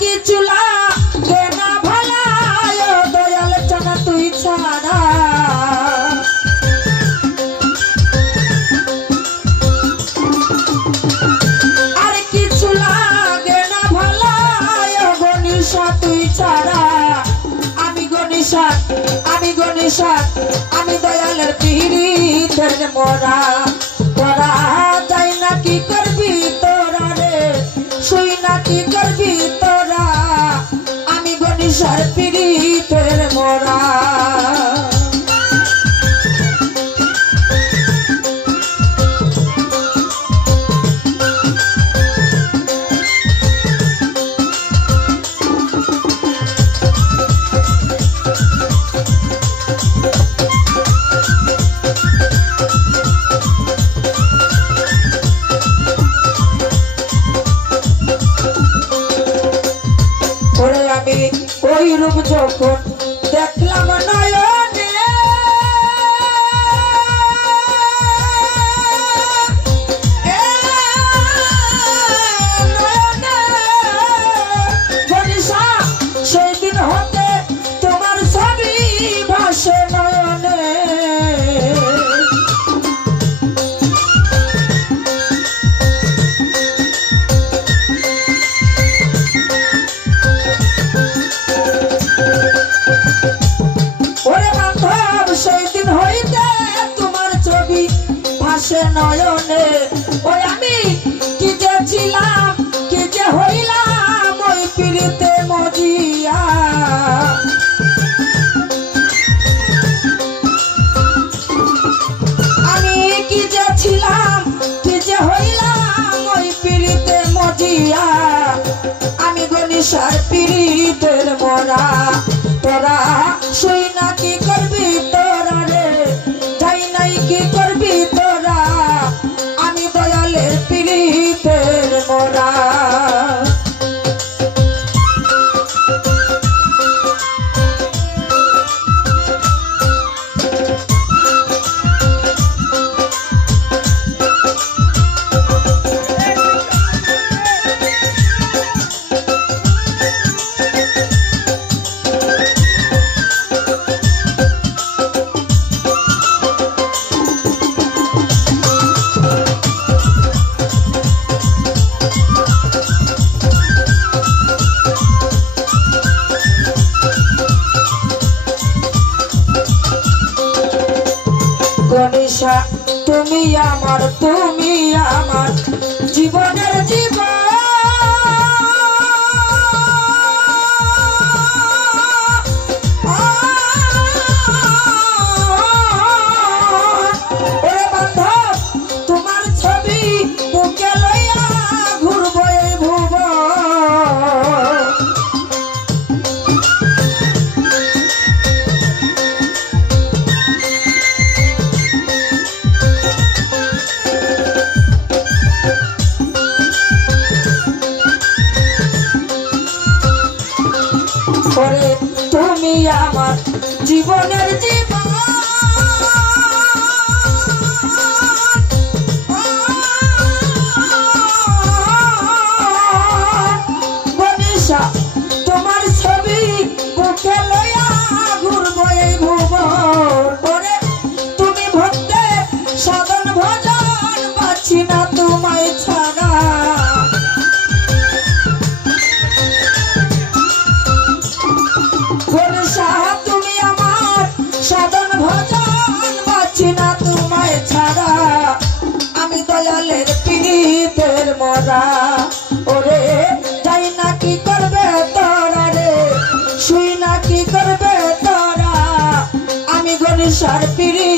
কি চুলা কেনা ভালা দয়াল চানা তুই ছাড়া। আর কিছু লাগে না ভালা গনিশা তুই ছাড়া। আমি গনিশা আমি গনিশা আমি দয়ালের পিড়িতের মরা। গনিশার পিড়িতের রূপ নয়নে। ওই আমি কি যে ছিলাম, কি যে হইলাম, ওই পিড়িতে মজিয়া। আমি কি যে ছিলাম, কি যে হইলাম, ওই পিড়িতে মজিয়া। আমি গনিসার পিড়িতের মরা, তোরা শুই গণেশা তুমি আমার তুমি আমার। জীবনের জীবন করে তুমি আমার জীবনের জীবন যাই না কি করবে তোরা রে? না কি করবে তোরা? আমি গণেশার পীড়িতের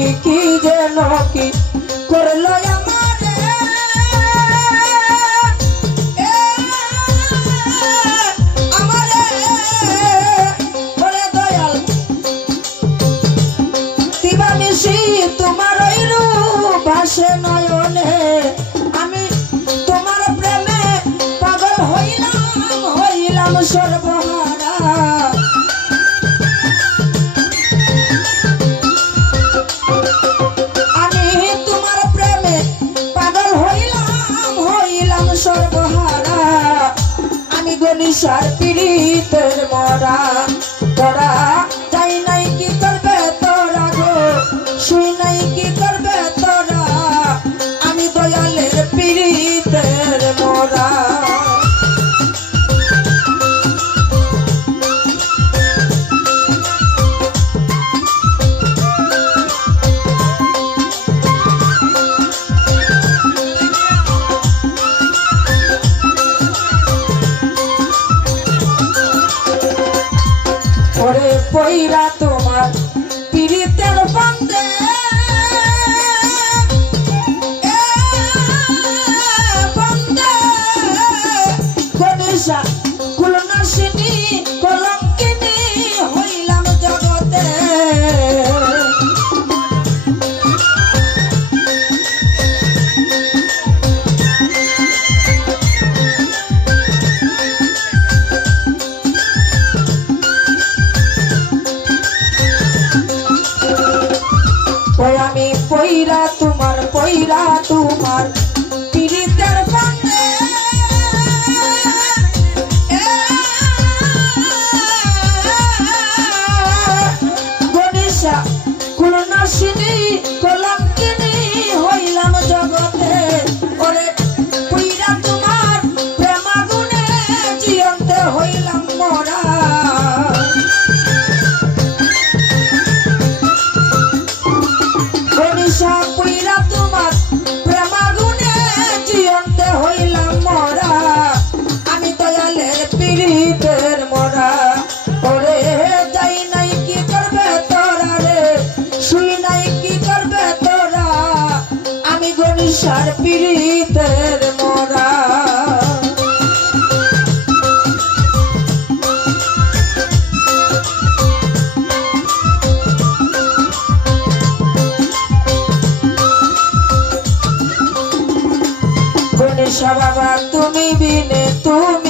কি কি যেন কি করল তোমার ওই রূপ আসে নয়নে। আমি তোমার প্রেমে পাগল হইলাম সর্বহার। নিশার পীড়িতের মরা মরা পইরা তোমার পিড়িতের বন্দে। বন্দে। কলনাশিনী কলঙ্ক পইরা তোমার পইরা তোমার। আশার পীড়িতের মোরা। বাবা তুমি বিনে তুমি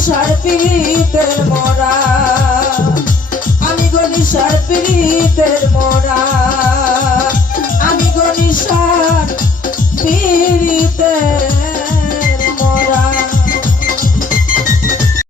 নিশার পিড়িতে মরা। আমি গো নিশার পিড়িতে মরা। আমি